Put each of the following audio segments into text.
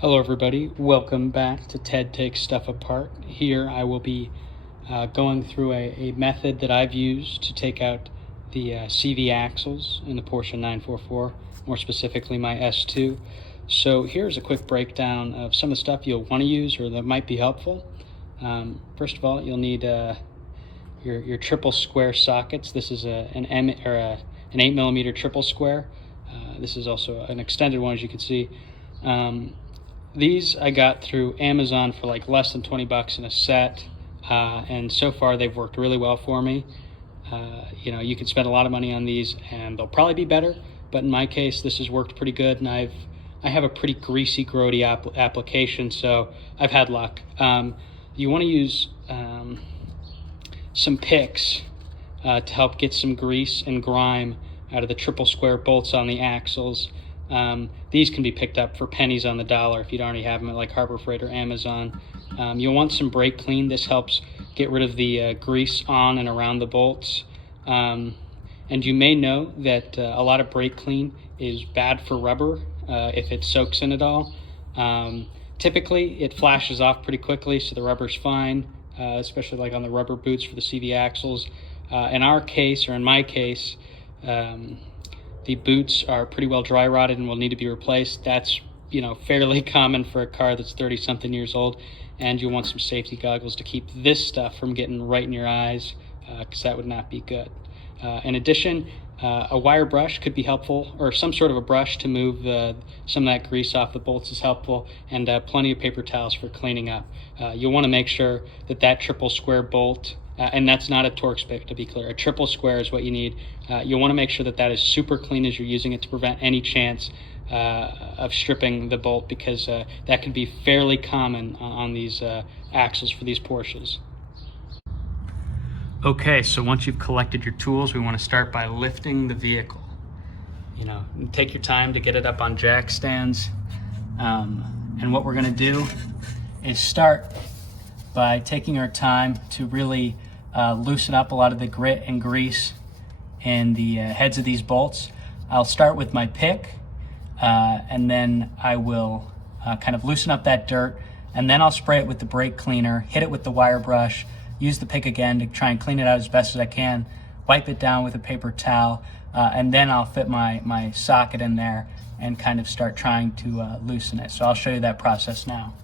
Hello everybody, welcome back to Ted Takes Stuff Apart. Here I will be going through a method that I've used to take out the CV axles in the Porsche 944, more specifically my S2. So here's a quick breakdown of some of the stuff you'll want to use or that might be helpful. First of all, you'll need your triple square sockets. This is an 8mm triple square. This is also an extended one, as you can see. These I got through Amazon for like less than 20 bucks in a set, and so far they've worked really well for me. You can spend a lot of money on these and they'll probably be better, but in my case this has worked pretty good, and I have a pretty greasy, grody application, so I've had luck. You want to use some picks to help get some grease and grime out of the triple square bolts on the axles. These can be picked up for pennies on the dollar if you don't already have them at like Harbor Freight or Amazon. You'll want some brake clean. This helps get rid of the grease on and around the bolts. And you may know that a lot of brake clean is bad for rubber if it soaks in it all. Typically it flashes off pretty quickly, so the rubber's fine, especially like on the rubber boots for the CV axles. In our case, or in my case, the boots are pretty well dry rotted and will need to be replaced. That's fairly common for a car that's 30-something years old, and you'll want some safety goggles to keep this stuff from getting right in your eyes, because that would not be good. In addition, a wire brush could be helpful, or some sort of a brush to move some of that grease off the bolts is helpful, and plenty of paper towels for cleaning up. You'll want to make sure that triple square bolt, and that's not a Torx pick, to be clear. A triple square is what you need. You'll want to make sure that is super clean as you're using it to prevent any chance of stripping the bolt, because that can be fairly common on these axles for these Porsches. Okay, so once you've collected your tools, we want to start by lifting the vehicle. Take your time to get it up on jack stands. And what we're going to do is start by taking our time to really loosen up a lot of the grit and grease in the heads of these bolts. I'll start with my pick, and then I will kind of loosen up that dirt, and then I'll spray it with the brake cleaner, hit it with the wire brush, use the pick again to try and clean it out as best as I can, wipe it down with a paper towel, and then I'll fit my socket in there and kind of start trying to loosen it. So I'll show you that process now.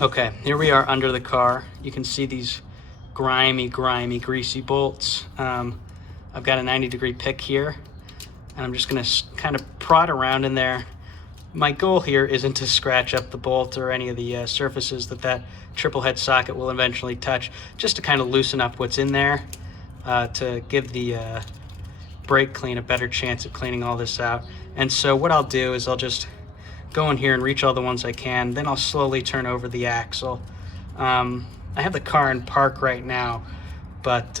Okay, here we are under the car. You can see these grimy, greasy bolts. I've got a 90-degree pick here, and I'm just gonna kind of prod around in there. My goal here isn't to scratch up the bolt or any of the surfaces that triple head socket will eventually touch, just to kind of loosen up what's in there, to give the brake clean a better chance at cleaning all this out. And so what I'll do is I'll just go in here and reach all the ones I can, then I'll slowly turn over the axle. I have the car in park right now, but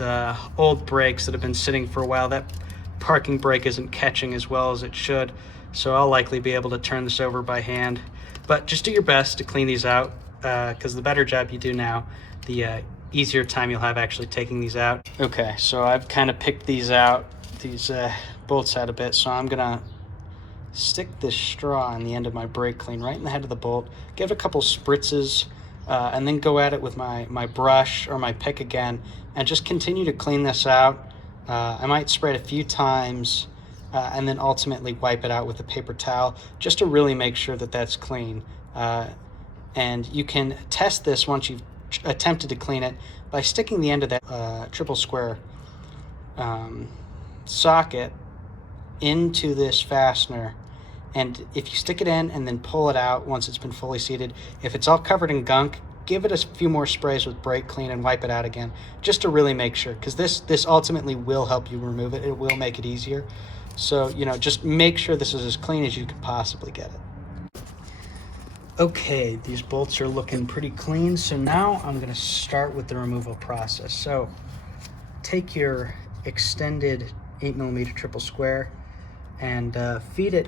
old brakes that have been sitting for a while, that parking brake isn't catching as well as it should, so I'll likely be able to turn this over by hand. But just do your best to clean these out, because the better job you do now, the easier time you'll have actually taking these out. Okay, so I've kind of picked these bolts out a bit, so I'm gonna stick this straw on the end of my brake clean right in the head of the bolt, give it a couple spritzes, and then go at it with my brush or my pick again, and just continue to clean this out. I might spray it a few times, and then ultimately wipe it out with a paper towel, just to really make sure that that's clean. And you can test this once you've attempted to clean it by sticking the end of that triple square socket into this fastener, and if you stick it in and then pull it out once it's been fully seated, if it's all covered in gunk, give it a few more sprays with brake clean and wipe it out again, just to really make sure, because this ultimately will help you remove it. It will make it easier. So just make sure this is as clean as you can possibly get it. Okay, these bolts are looking pretty clean, so now I'm going to start with the removal process. So take your extended 8mm triple square and feed it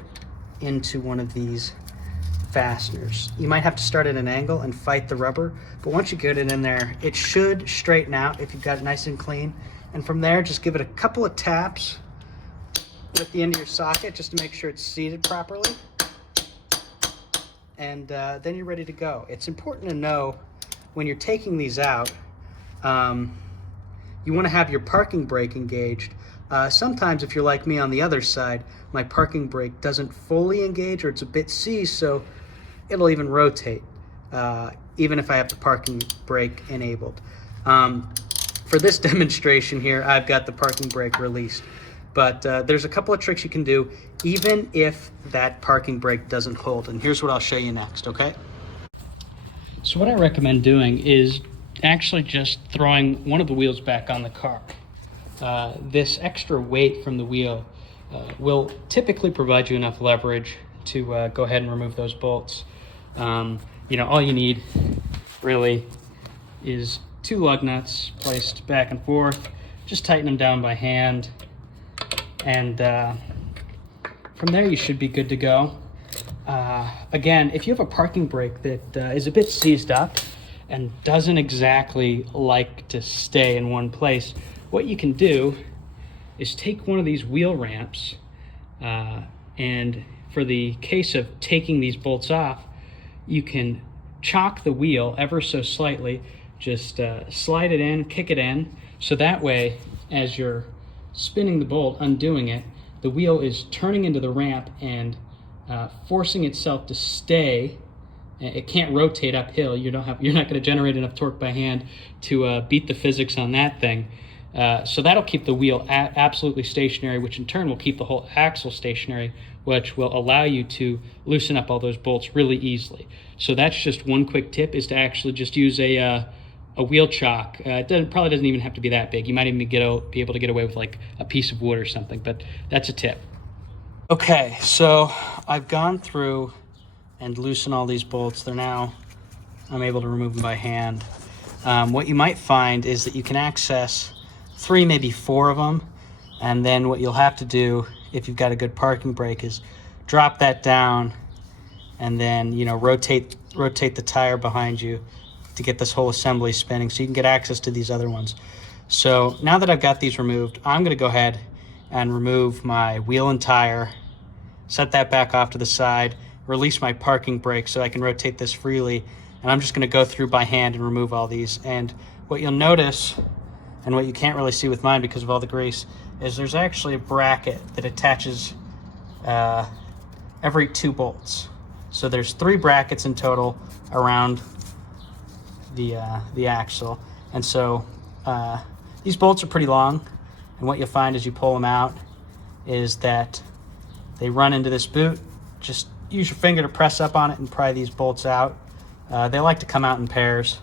into one of these fasteners. You might have to start at an angle and fight the rubber, but once you get it in there, it should straighten out if you've got it nice and clean. And from there, just give it a couple of taps at the end of your socket just to make sure it's seated properly. and then you're ready to go. It's important to know when you're taking these out, you want to have your parking brake engaged. Sometimes if you're like me on the other side, my parking brake doesn't fully engage or it's a bit seized, so it'll even rotate, even if I have the parking brake enabled. For this demonstration here, I've got the parking brake released, but there's a couple of tricks you can do even if that parking brake doesn't hold, and here's what I'll show you next, okay? So what I recommend doing is actually just throwing one of the wheels back on the car. This extra weight from the wheel will typically provide you enough leverage to go ahead and remove those bolts. All you need really is 2 lug nuts placed back and forth. Just tighten them down by hand, and from there you should be good to go. Again, if you have a parking brake that is a bit seized up and doesn't exactly like to stay in one place, what you can do is take one of these wheel ramps, and for the case of taking these bolts off, you can chock the wheel ever so slightly, just slide it in, kick it in, so that way as you're spinning the bolt, undoing it, the wheel is turning into the ramp and forcing itself to stay. It can't rotate uphill. You're not going to generate enough torque by hand to beat the physics on that thing. So that'll keep the wheel absolutely stationary, which in turn will keep the whole axle stationary, which will allow you to loosen up all those bolts really easily. So that's just one quick tip, is to actually just use a wheel chock. It probably doesn't even have to be that big. You might even be able to get away with like a piece of wood or something, but that's a tip. Okay, so I've gone through and loosened all these bolts. I'm able to remove them by hand. What you might find is that you can access 3, maybe 4 of them, and then what you'll have to do, if you've got a good parking brake, is drop that down and then rotate the tire behind you to get this whole assembly spinning so you can get access to these other ones. So now that I've got these removed, I'm going to go ahead and remove my wheel and tire, set that back off to the side, release my parking brake so I can rotate this freely, and I'm just going to go through by hand and remove all these. And what you'll notice, and what you can't really see with mine because of all the grease, is there's actually a bracket that attaches every 2 bolts. So there's 3 brackets in total around the axle, and so these bolts are pretty long, and what you'll find as you pull them out is that they run into this boot. Just use your finger to press up on it and pry these bolts out. They like to come out in pairs,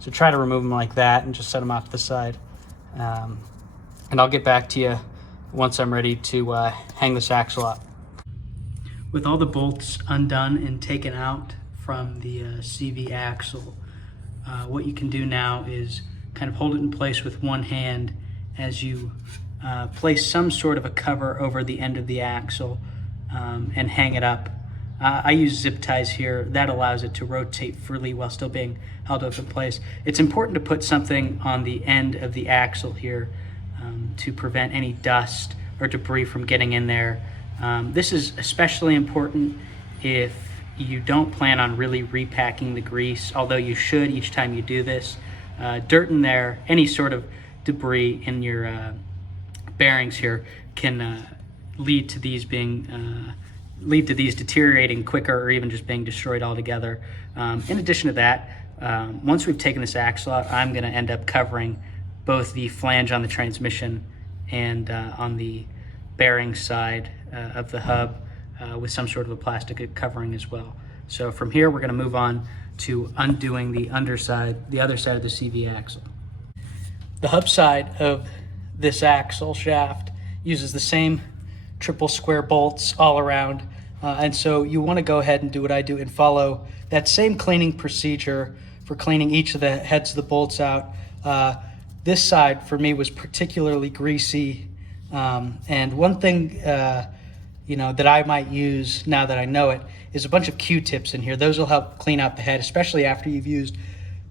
so try to remove them like that and just set them off to the side. And I'll get back to you once I'm ready to hang this axle up. With all the bolts undone and taken out from the CV axle, what you can do now is kind of hold it in place with one hand as you place some sort of a cover over the end of the axle and hang it up. I use zip ties here. That allows it to rotate freely while still being held up in place. It's important to put something on the end of the axle here to prevent any dust or debris from getting in there. This is especially important if you don't plan on really repacking the grease, although you should each time you do this. Dirt in there, any sort of debris in your bearings here can lead to these deteriorating quicker or even just being destroyed altogether. In addition to that, once we've taken this axle out, I'm going to end up covering both the flange on the transmission and on the bearing side of the hub with some sort of a plastic covering as well. So from here, we're going to move on to undoing the other side of the CV axle. The hub side of this axle shaft uses the same triple square bolts all around, and so you want to go ahead and do what I do and follow that same cleaning procedure for cleaning each of the heads of the bolts out. This side for me was particularly greasy, and one thing that I might use now that I know it is a bunch of Q-tips in here. Those will help clean out the head, especially after you've used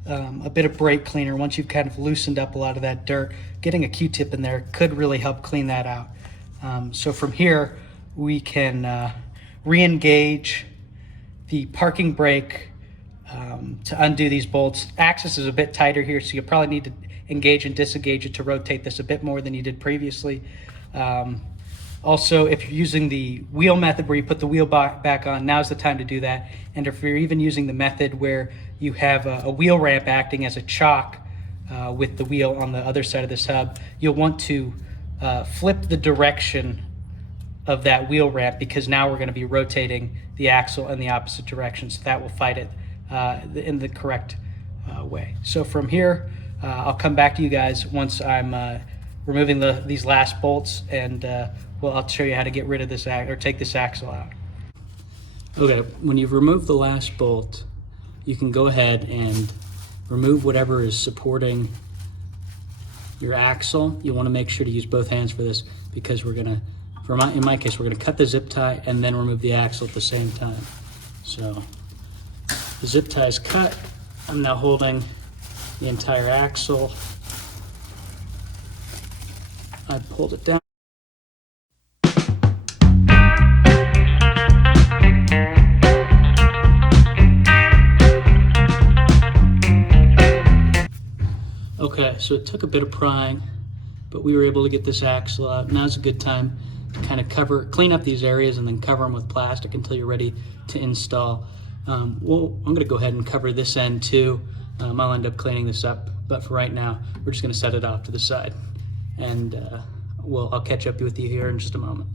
a bit of brake cleaner. Once you've kind of loosened up a lot of that dirt, getting a Q-tip in there could really help clean that out. So from here, we can re-engage the parking brake to undo these bolts. Axis is a bit tighter here, so you'll probably need to engage and disengage it to rotate this a bit more than you did previously. Also, if you're using the wheel method where you put the wheel back on, now's the time to do that. And if you're even using the method where you have a wheel ramp acting as a chock with the wheel on the other side of this hub, you'll want to flip the direction of that wheel ramp, because now we're going to be rotating the axle in the opposite direction, so that will fight it in the correct way. So from here, I'll come back to you guys once I'm removing these last bolts, and well, I'll show you how to get rid of this or take this axle out. Okay, when you've removed the last bolt, you can go ahead and remove whatever is supporting your axle. You want to make sure to use both hands for this, because we're gonna, in my case, we're gonna cut the zip tie and then remove the axle at the same time. So the zip tie is cut. I'm now holding the entire axle. I pulled it down. Okay, so it took a bit of prying, but we were able to get this axle out. Now's a good time to kind of clean up these areas and then cover them with plastic until you're ready to install. I'm going to go ahead and cover this end too. I'll end up cleaning this up, but for right now, we're just going to set it off to the side. And I'll catch up with you here in just a moment.